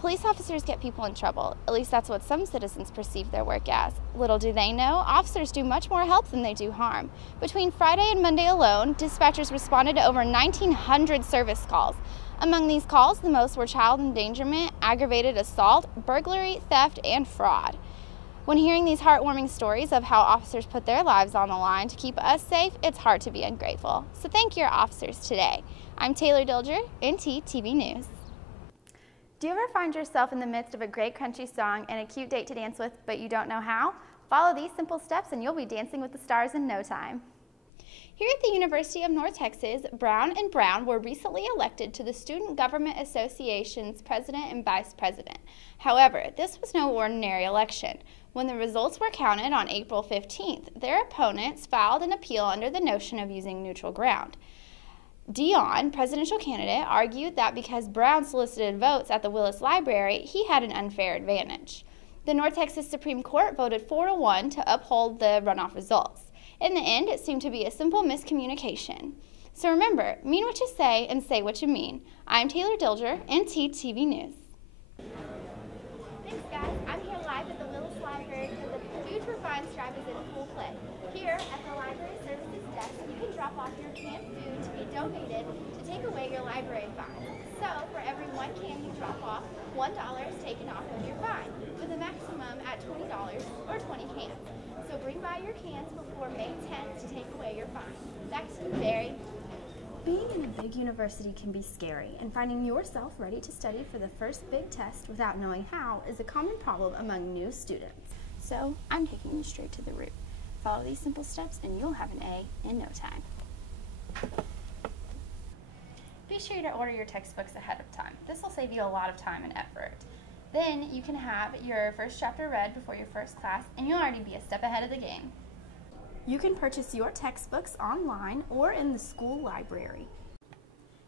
Police officers get people in trouble. At least that's what some citizens perceive their work as. Little do they know, officers do much more help than they do harm. Between Friday and Monday alone, dispatchers responded to over 1,900 service calls. Among these calls, the most were child endangerment, aggravated assault, burglary, theft, and fraud. When hearing these heartwarming stories of how officers put their lives on the line to keep us safe, it's hard to be ungrateful. So thank your officers today. I'm Taylor Dilger, NTTV News. Do you ever find yourself in the midst of a great country song and a cute date to dance with, but you don't know how? Follow these simple steps and you'll be dancing with the stars in no time. Here at the University of North Texas, Brown & Brown were recently elected to the Student Government Association's president and vice president. However, this was no ordinary election. When the results were counted on April 15th, their opponents filed an appeal under the notion of using neutral ground. Dion, presidential candidate, argued that because Brown solicited votes at the Willis Library, he had an unfair advantage. The North Texas Supreme Court voted 4-1 to uphold the runoff results. In the end, it seemed to be a simple miscommunication. So remember, mean what you say and say what you mean. I'm Taylor Dilger, NTTV News. Thanks, guys. I'm here live at the Willis Library where the Food for Fines drive is in full play. Here at the Library Services desk, you can drop off your canned food to be donated to take away your library fines. So, for every one can you drop off, $1 is taken off of your fine, with a maximum at $20 or 20 cans. So bring by your cans before May 10th to take away your fine. Back to you, Barry. Being in a big university can be scary, and finding yourself ready to study for the first big test without knowing how is a common problem among new students. So, I'm taking you straight to the root. Follow these simple steps and you'll have an A in no time. Be sure to order your textbooks ahead of time. This will save you a lot of time and effort. Then you can have your first chapter read before your first class and you'll already be a step ahead of the game. You can purchase your textbooks online or in the school library.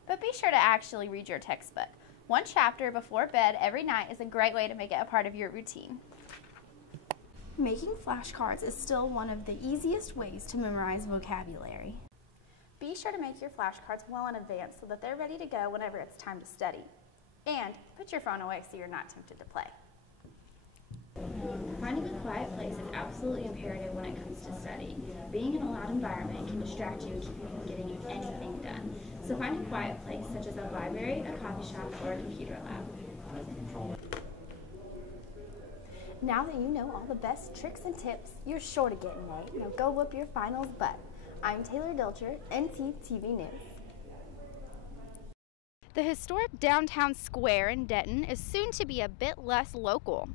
But be sure to actually read your textbook. One chapter before bed every night is a great way to make it a part of your routine. Making flashcards is still one of the easiest ways to memorize vocabulary. Be sure to make your flashcards well in advance so that they're ready to go whenever it's time to study. And put your phone away so you're not tempted to play. Finding a quiet place is absolutely imperative when it comes to studying. Being in a loud environment can distract you and keep you from getting anything done. So find a quiet place such as a library, a coffee shop, or a computer lab. Now that you know all the best tricks and tips, you're sure to get an A. Now go whoop your finals butt. I'm Taylor Dilger, NTTV News. The historic downtown square in Denton is soon to be a bit less local.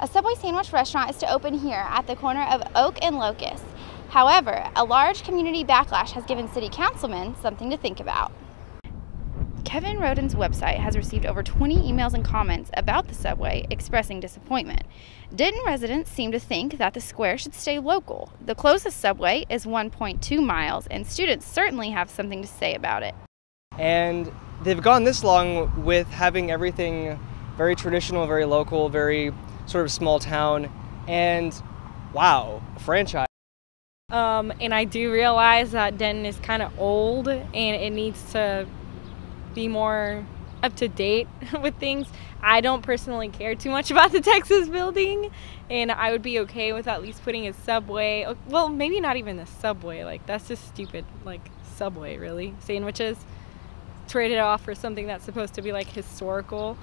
A Subway sandwich restaurant is to open here at the corner of Oak and Locust. However, a large community backlash has given city councilmen something to think about. Kevin Roden's website has received over 20 emails and comments about the Subway expressing disappointment. Denton residents seem to think that the square should stay local. The closest Subway is 1.2 miles, and students certainly have something to say about it. And they've gone this long with having everything very traditional, very local, very sort of small town, and wow, a franchise. And I do realize that Denton is kind of old and it needs to be more up to date with things. I don't personally care too much about the Texas building, and I would be okay with at least putting a Subway. Well, maybe not even the Subway, like that's just stupid, like Subway really. Sandwiches, trade it off for something that's supposed to be like historical.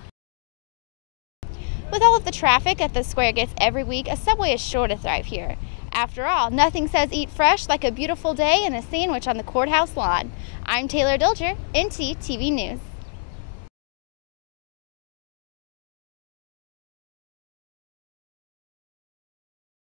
With all of the traffic that the square gets every week, a Subway is sure to thrive here. After all, nothing says eat fresh like a beautiful day and a sandwich on the courthouse lawn. I'm Taylor Dilger, NTTV News.